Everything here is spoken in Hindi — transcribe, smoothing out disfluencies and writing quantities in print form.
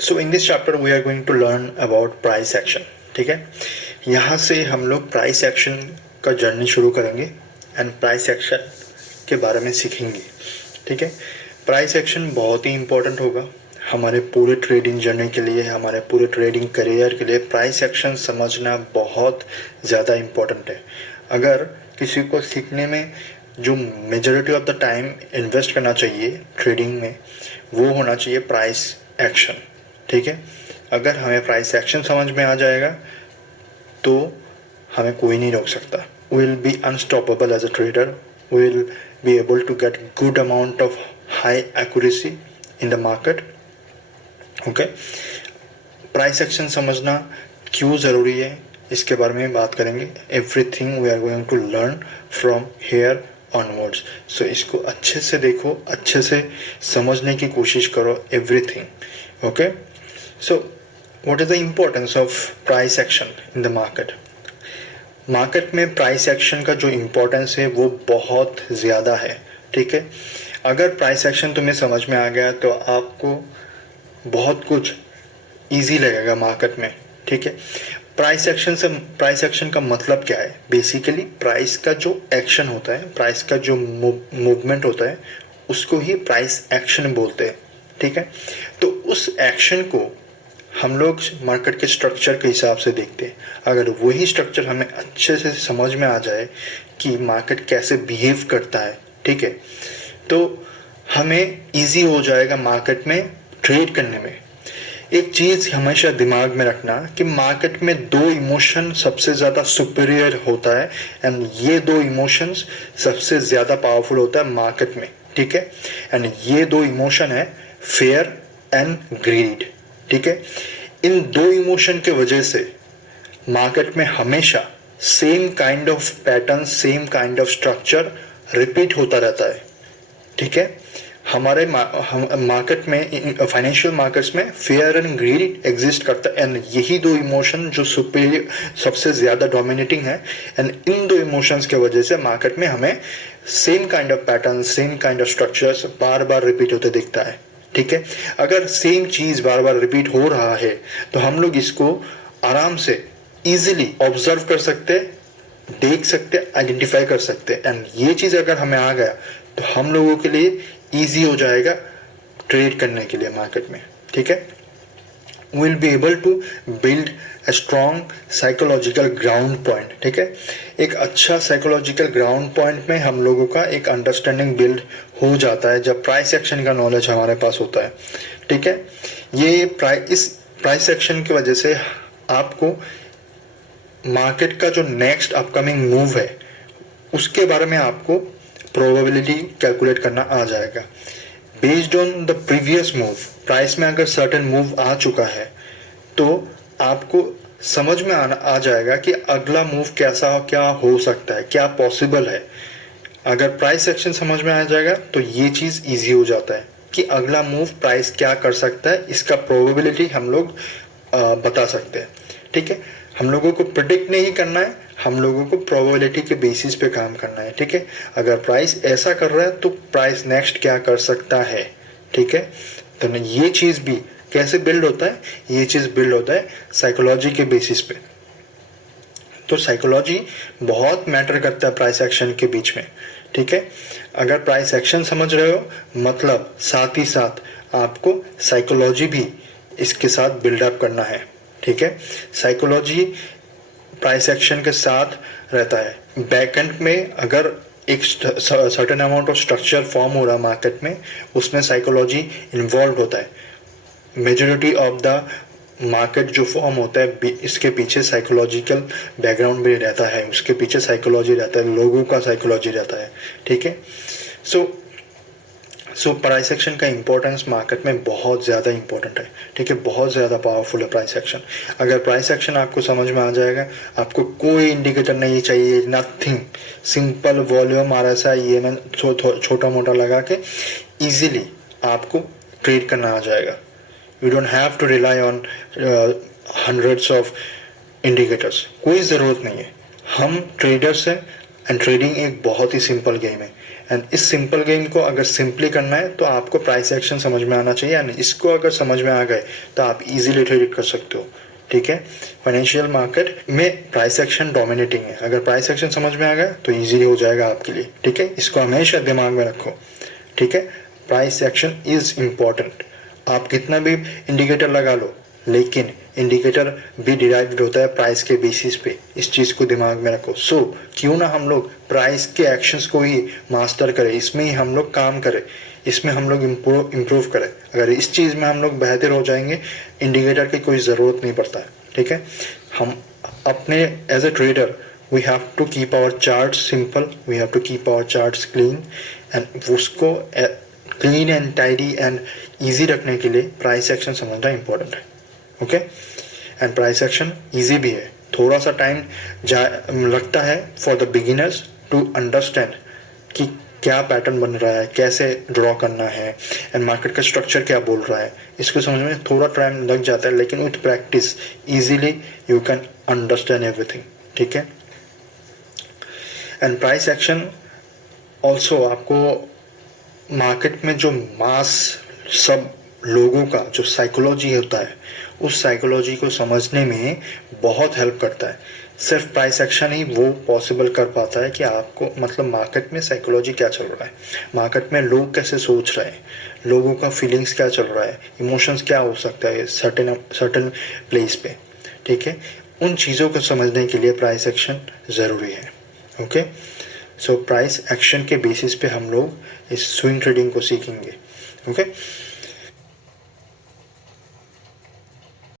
So in this chapter we are going to learn about price action. ठीक है, यहाँ से हम लोग प्राइस एक्शन का जर्नी शुरू करेंगे एंड प्राइस एक्शन के बारे में सीखेंगे. ठीक है, प्राइस एक्शन बहुत ही इम्पोर्टेंट होगा हमारे पूरे ट्रेडिंग जर्नी के लिए, हमारे पूरे ट्रेडिंग करियर के लिए. प्राइस एक्शन समझना बहुत ज़्यादा इम्पोर्टेंट है. अगर किसी को सीखने में जो majority of the time invest करना चाहिए ट्रेडिंग में, वो होना चाहिए प्राइस एक्शन. ठीक है, अगर हमें प्राइस एक्शन समझ में आ जाएगा तो हमें कोई नहीं रोक सकता. We will be unstoppable as a trader. We will be able to get good amount of high accuracy in the market. Okay, price action समझना क्यों ज़रूरी है इसके बारे में बात करेंगे. Everything we are going to learn from here onwards. So इसको अच्छे से देखो, अच्छे से समझने की कोशिश करो everything. Okay, so what is the importance of price action in the market. Market में प्राइस एक्शन का जो इम्पोर्टेंस है वो बहुत ज़्यादा है. ठीक है, अगर प्राइस एक्शन तुम्हें समझ में आ गया तो आपको बहुत कुछ इजी लगेगा मार्केट में. ठीक है, प्राइस एक्शन का मतलब क्या है. बेसिकली प्राइस का जो एक्शन होता है, प्राइस का जो मूवमेंट होता है, उसको ही प्राइस एक्शन बोलते हैं. ठीक है, तो उस एक्शन को हम लोग मार्केट के स्ट्रक्चर के हिसाब से देखते हैं. अगर वही स्ट्रक्चर हमें अच्छे से समझ में आ जाए कि मार्केट कैसे बिहेव करता है, ठीक है, तो हमें इजी हो जाएगा मार्केट में ट्रेड करने में. एक चीज़ हमेशा दिमाग में रखना कि मार्केट में दो इमोशन सबसे ज़्यादा सुपीरियर होता है एंड ये दो इमोशंस सबसे ज़्यादा पावरफुल होता है मार्केट में. ठीक है, एंड ये दो इमोशन है फेयर एंड ग्रीड. ठीक है, इन दो इमोशन के वजह से मार्केट में हमेशा same kind of pattern, same kind of structure repeat होता रहता है. ठीक है, हमारे मार्केट में, फाइनेंशियल मार्केट्स में फेयर एंड ग्रीड एग्जिस्ट करता है एंड यही दो इमोशन जो सुपीरियर सबसे ज़्यादा डोमिनेटिंग है. एंड इन दो इमोशंस के वजह से मार्केट में हमें same kind of pattern, same kind of structures bar bar repeat होते दिखता है. ठीक है, अगर सेम चीज़ बार बार रिपीट हो रहा है तो हम लोग इसको आराम से इजीली ऑब्जर्व कर सकते, देख सकते, आइडेंटिफाई कर सकते. एंड ये चीज़ अगर हमें आ गया तो हम लोगों के लिए ईजी हो जाएगा ट्रेड करने के लिए मार्केट में. ठीक है, will be able to build a strong psychological ground point. ठीक है, एक अच्छा साइकोलॉजिकल ग्राउंड पॉइंट में हम लोगों का एक अंडरस्टैंडिंग बिल्ड हो जाता है जब प्राइस एक्शन का नॉलेज हमारे पास होता है. ठीक है, ये इस प्राइस एक्शन की वजह से आपको मार्केट का जो नेक्स्ट अपकमिंग मूव है उसके बारे में आपको प्रोबेबिलिटी कैलकुलेट करना आ जाएगा. Based on the previous move, price में अगर सर्टेन मूव आ चुका है तो आपको समझ में आ जाएगा कि अगला मूव कैसा, क्या हो सकता है, क्या पॉसिबल है. अगर प्राइस एक्शन समझ में आ जाएगा तो ये चीज़ इजी हो जाता है कि अगला मूव प्राइस क्या कर सकता है, इसका प्रोबेबिलिटी हम लोग बता सकते हैं. ठीक है, हम लोगों को प्रिडिक्ट नहीं करना है, हम लोगों को प्रोबेबिलिटी के बेसिस पे काम करना है. ठीक है, अगर प्राइस ऐसा कर रहा है तो प्राइस नेक्स्ट क्या कर सकता है. ठीक है, तो ये चीज़ भी कैसे बिल्ड होता है, ये चीज़ बिल्ड होता है साइकोलॉजी के बेसिस पे. तो साइकोलॉजी बहुत मैटर करता है प्राइस एक्शन के बीच में. ठीक है, अगर प्राइस एक्शन समझ रहे हो मतलब साथ ही साथ आपको साइकोलॉजी भी इसके साथ बिल्डअप करना है. ठीक है, साइकोलॉजी प्राइस एक्शन के साथ रहता है. बैकएंड में अगर एक certain amount of structure form हो रहा है मार्केट में, उसमें साइकोलॉजी इन्वॉल्व होता है. मेजॉरिटी ऑफ द मार्केट जो फॉर्म होता है इसके पीछे साइकोलॉजिकल बैकग्राउंड भी रहता है, उसके पीछे साइकोलॉजी रहता है, लोगों का साइकोलॉजी रहता है. ठीक है, सो प्राइस एक्शन का इम्पोर्टेंस मार्केट में बहुत ज़्यादा इम्पोर्टेंट है. ठीक है, बहुत ज़्यादा पावरफुल है प्राइस एक्शन. अगर प्राइस एक्शन आपको समझ में आ जाएगा, आपको कोई इंडिकेटर नहीं चाहिए, नथिंग, सिंपल वॉल्यूम RSI ये छोटा मोटा लगा के इजीली आपको ट्रेड करना आ जाएगा. You don't have to rely on hundreds of indicators, कोई ज़रूरत नहीं है. हम ट्रेडर्स हैं एंड ट्रेडिंग एक बहुत ही सिंपल गेम है, एंड इस सिंपल गेम को अगर सिंपली करना है तो आपको प्राइस एक्शन समझ में आना चाहिए, एंड इसको अगर समझ में आ गए तो आप इजीली ट्रेड कर सकते हो। ठीक है, फाइनेंशियल मार्केट में प्राइस एक्शन डोमिनेटिंग है, अगर प्राइस एक्शन समझ में आ गया तो इजीली हो जाएगा आपके लिए। ठीक है, इसको हमेशा दिमाग में रखो। ठीक है, प्राइस एक्शन इज इम्पॉर्टेंट। आप कितना भी इंडिकेटर लगा लो, लेकिन इंडिकेटर भी डिराइव्ड होता है प्राइस के बेसिस पे, इस चीज़ को दिमाग में रखो। सो क्यों ना हम लोग प्राइस के एक्शंस को ही मास्टर करें, इसमें ही हम लोग काम करें, इसमें हम लोग इम्प्रूव करें। अगर इस चीज़ में हम लोग बेहतर हो जाएंगे, इंडिकेटर की कोई ज़रूरत नहीं पड़ता है। ठीक है, हम अपने as a trader we have to keep our charts simple, we have to keep our charts clean, and उसको clean and tidy and easy रखने के लिए प्राइस एक्शन समझना इंपॉर्टेंट है। Okay, and price action easy भी है, थोड़ा सा टाइम लगता है for the beginners to understand कि क्या पैटर्न बन रहा है, कैसे ड्रॉ करना है, एंड मार्केट का स्ट्रक्चर क्या बोल रहा है, इसको समझ में थोड़ा टाइम लग जाता है, लेकिन with practice easily you can understand everything. ठीक है, एंड प्राइस एक्शन ऑल्सो आपको मार्केट में जो मास सब लोगों का जो साइकोलॉजी होता है, उस साइकोलॉजी को समझने में बहुत हेल्प करता है। सिर्फ प्राइस एक्शन ही वो पॉसिबल कर पाता है कि आपको मतलब मार्केट में साइकोलॉजी क्या चल रहा है, मार्केट में लोग कैसे सोच रहे हैं, लोगों का फीलिंग्स क्या चल रहा है, इमोशंस क्या हो सकता है सर्टेन प्लेस पे। ठीक है, उन चीज़ों को समझने के लिए प्राइस एक्शन ज़रूरी है। ओके, सो प्राइस एक्शन के बेसिस पे हम लोग इस स्विंग ट्रेडिंग को सीखेंगे। ओके।